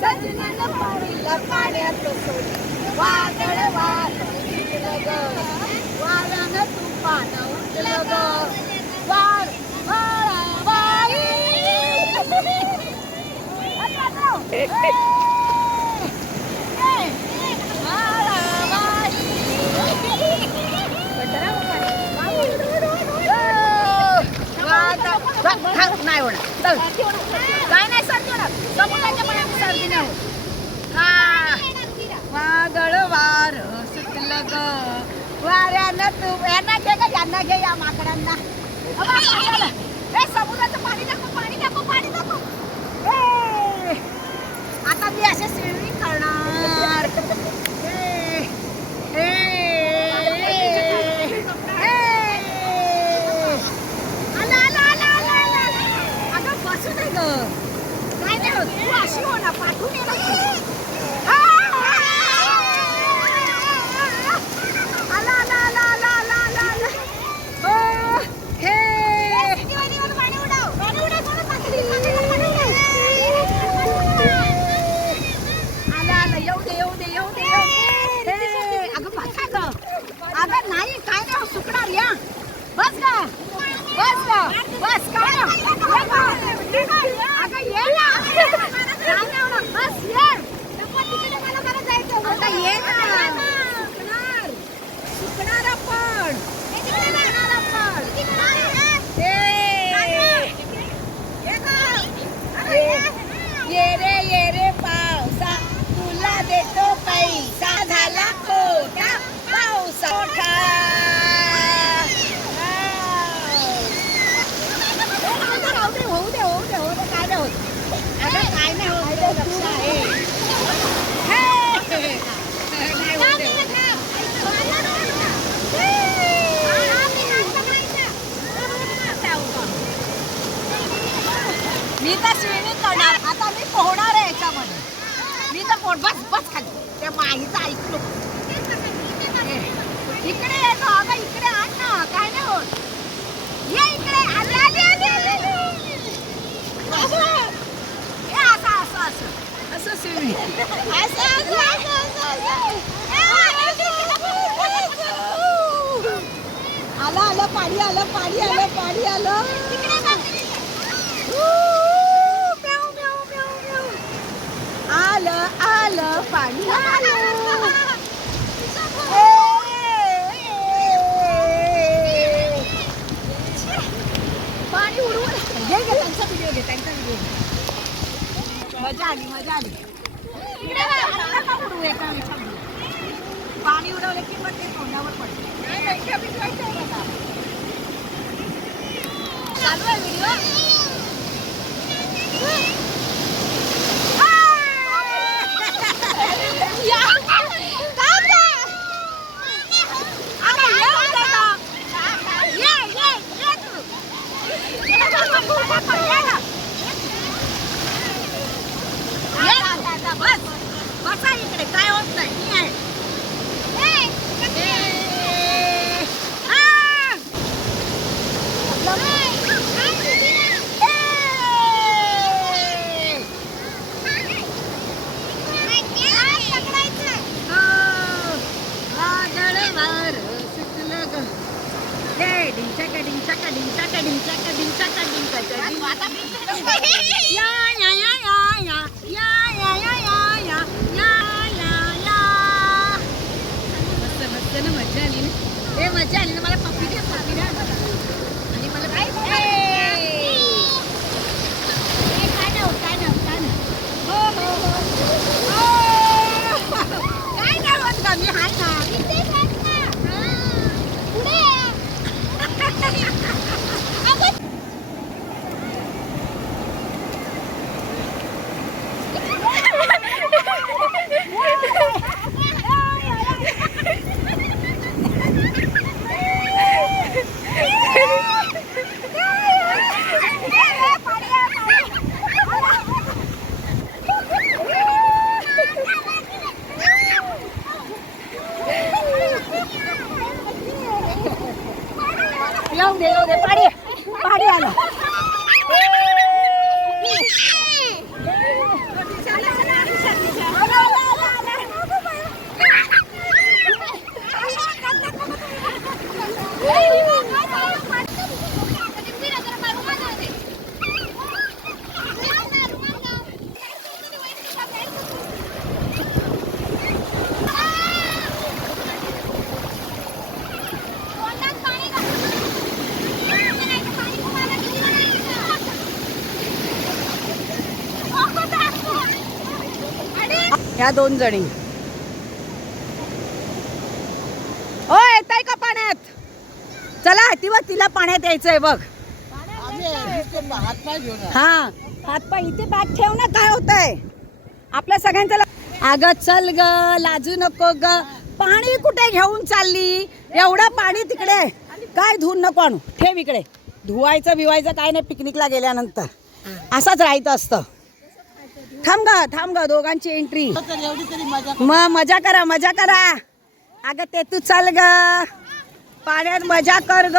सजनाला पाणीला पाण्यात सोडी वादळ वादळ ग वाऱ्यानं तुफान उठलं ग वार वाळवाई नाही होणार काय नाही सर्दी होणार समुद्राच्या पाण्यात सर्दी नाही होत वादळ वार सुटलं ग वाऱ्यानं तू यांना घे का यांना घे या माकडांना समुद्राचं पाणी दाखव पाणी दाखव पाणी दाखव आता मी असे स्विमिंग करणार बसू दे ग काय नाही होत तू अशी हो ना पाठवून ये ना अगं नाही काय नाही सुकणार या बस का बस का बस काय अगं ये ना काय नाही होणार बस ये आता ये ना सुकणार आपण ये रे पावसा तुला देतो पैसा झाला खोटा पावसा मोठा होऊ दे काय नाही होत अगं काय नाही होत मी तर स्विमिंग करणार आता मी पोहणार आहे याच्यामध्ये मी तर पोट बस बस खाली त्या माहीचं ऐकलो इकडे येतो अगं इकडे आण ना काय नाही होत ये इकडे आले असं स्विमिंग आलं पाणी आलं आलं पाणी पाणी उडवून घे त्यांचा व्हिडिओ मजा आली उडवू एका पाणी उडवलं की मग ते तोंडावर पडते चालू आहे व्हिडिओ बसा इकडे काय होत नाही मी आहे मजा आली ना मला पप्पी द्या आणि मला काय नाही होत हो काय नाही होत का मी हाय ना येऊ दे पाणी आलं ह्या 2 जणी. ओ येताय का पाण्यात? चला ती बघ, तिला पाण्यात यायचंय बघ. हा हातपाय इथे बॅग ठेव ना, काय होतंय आपल्या सगळ्यांचं. अगं चल ग, लाजू नको ग. पाणी कुठे घेऊन चालली? एवढं पाणी तिकडे. काय धुवून नको आणू, ठेव इकडे. धुवायचं बिवायचं काय नाही, पिकनिकला गेल्यानंतर असंच राहायचं असतं. थांब ग दोघांची एंट्री. मग मजा करा मजा करा. अगं ते तू चल ग, पाण्यात मजा कर ग.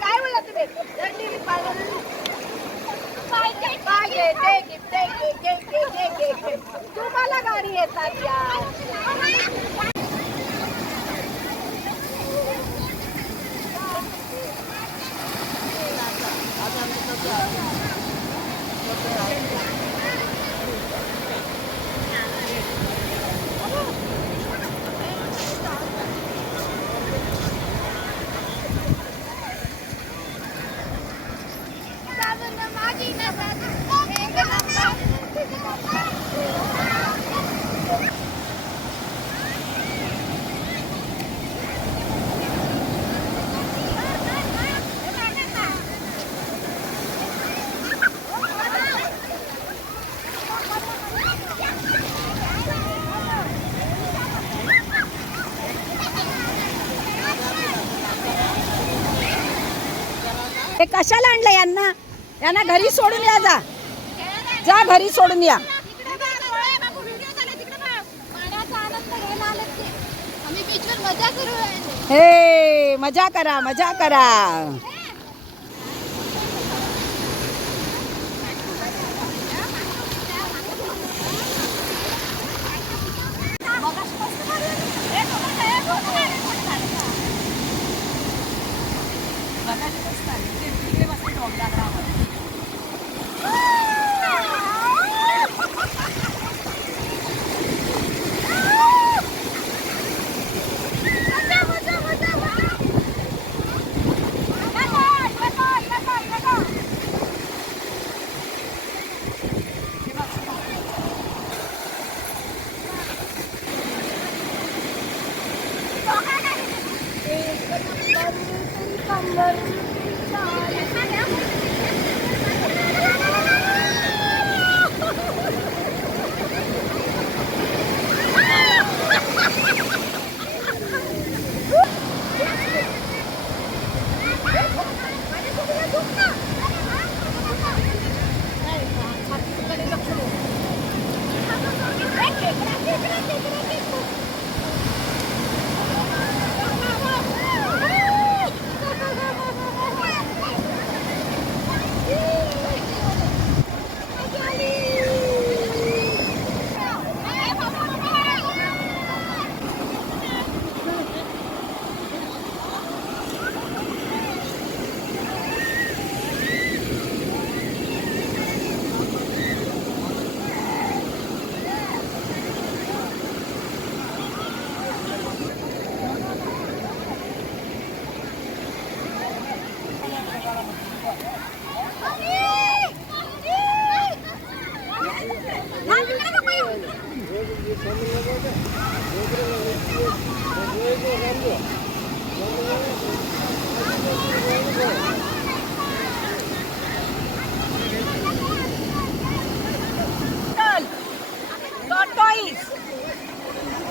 काय बोला तुम्ही? तुम्हाला गाडी येतात यार. हे कशाला आणलं यांना? यांना घरी सोडून या. जा घरी सोडून या. हे मजा करा मजा करा.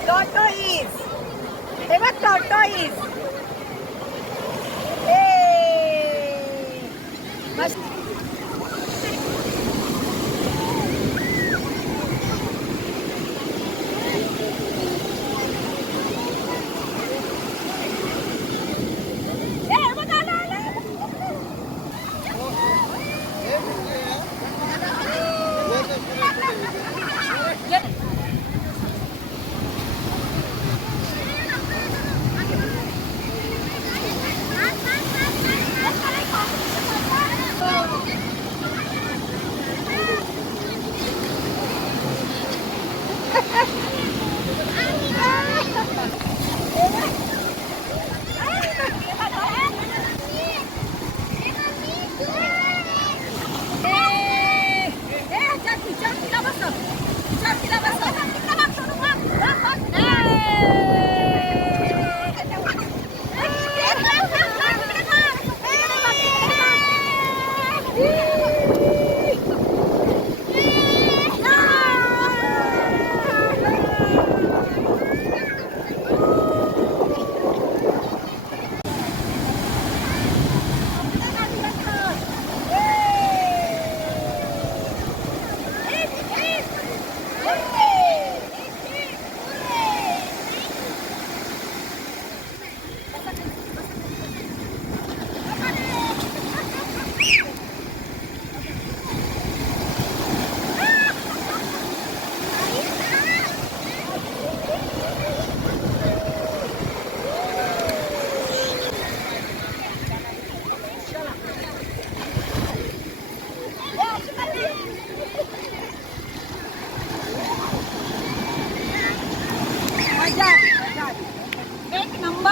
Tortoise. They were tortoise. Hey. Must.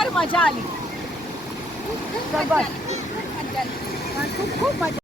खरोखर मजा आली. खूप खूप मजा